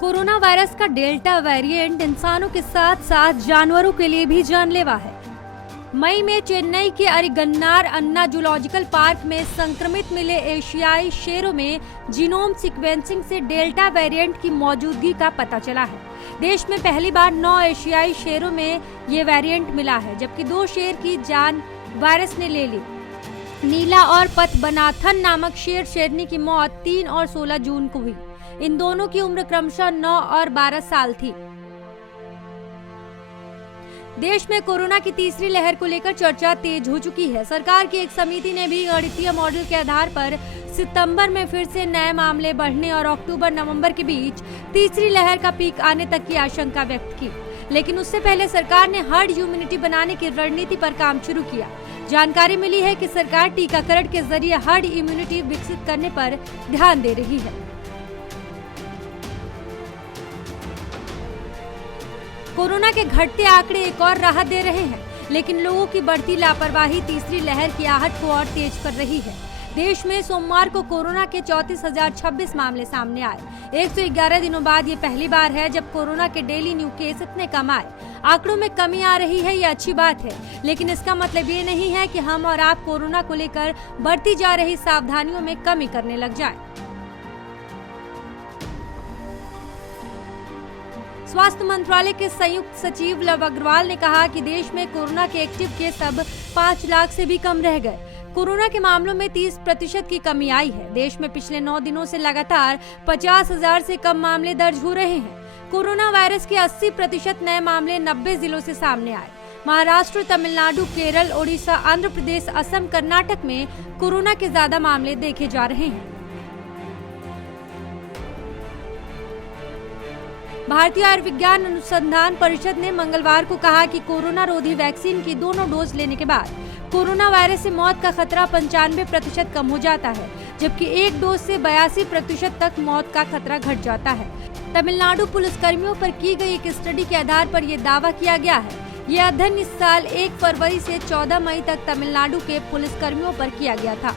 Corona virus का delta variant इंसानों के साथ साथ जानवरों के लिए भी जानलेवा है। मई में चेन्नई के अरिगन्नार अन्ना जूलॉजिकल पार्क में संक्रमित मिले एशियाई शेरों में जीनोम सीक्वेंसिंग से डेल्टा वेरिएंट की मौजूदगी का पता चला है। देश में पहली बार 9 एशियाई शेरों में ये वेरिएंट मिला है, जबकि 2 शेर की जान वायरस ने ले ली। नीला और पथबनाथन नामक शेर शेरनी की मौत 3 और 16 जून को हुई। इन दोनों की उम्र क्रमशः 9 और 12 साल थी। देश में कोरोना की तीसरी लहर को लेकर चर्चा तेज हो चुकी है। सरकार की एक समिति ने भी गणितीय मॉडल के आधार पर सितंबर में फिर से नए मामले बढ़ने और अक्टूबर-नवंबर के बीच तीसरी लहर का पीक आने तक की आशंका व्यक्त की, लेकिन उससे पहले सरकार ने हर्ड इम्यूनिटी बनाने की रणनीति पर काम शुरू किया। जानकारी मिली है कि सरकार टीकाकरण के जरिए हर्ड इम्यूनिटी विकसित करने पर ध्यान दे रही है। कोरोना के घटते आंकड़े एक और राहत दे रहे हैं, लेकिन लोगों की बढ़ती लापरवाही तीसरी लहर की आहट को और तेज कर रही है। देश में सोमवार को कोरोना के 34,026 मामले सामने आए। 111 दिनों बाद ये पहली बार है जब कोरोना के डेली न्यू केस इतने कम आए। आंकड़ों में कमी आ रही है, ये अच्छी बात है, लेकिन इसका मतलब ये नहीं है कि हम और आप कोरोना को लेकर बढ़ती जा रही सावधानियों में कमी करने लग जाए। स्वास्थ्य मंत्रालय के संयुक्त सचिव लव अग्रवाल ने कहा कि देश में कोरोना के एक्टिव केस अब 5 लाख से भी कम रह गए। कोरोना के मामलों में 30% की कमी आई है। देश में पिछले 9 दिनों से लगातार 50,000 से कम मामले दर्ज हो रहे हैं। कोरोना वायरस के 80% नए मामले 90 जिलों से सामने आए। महाराष्ट्र, तमिलनाडु, केरल, ओडिशा, आंध्र प्रदेश, असम, कर्नाटक में कोरोना के ज्यादा मामले देखे जा रहे हैं। भारतीय आयुर्विज्ञान अनुसंधान परिषद ने मंगलवार को कहा कि कोरोना रोधी वैक्सीन की दोनों डोज लेने के बाद कोरोना वायरस से मौत का खतरा 95% कम हो जाता है, जबकि एक डोज से 82% तक मौत का खतरा घट जाता है। तमिलनाडु पुलिसकर्मियों पर की गई एक स्टडी के आधार पर यह दावा किया गया है। यह अध्ययन इस साल 1 फरवरी से 14 मई तक तमिलनाडु के पुलिसकर्मियों पर किया गया था।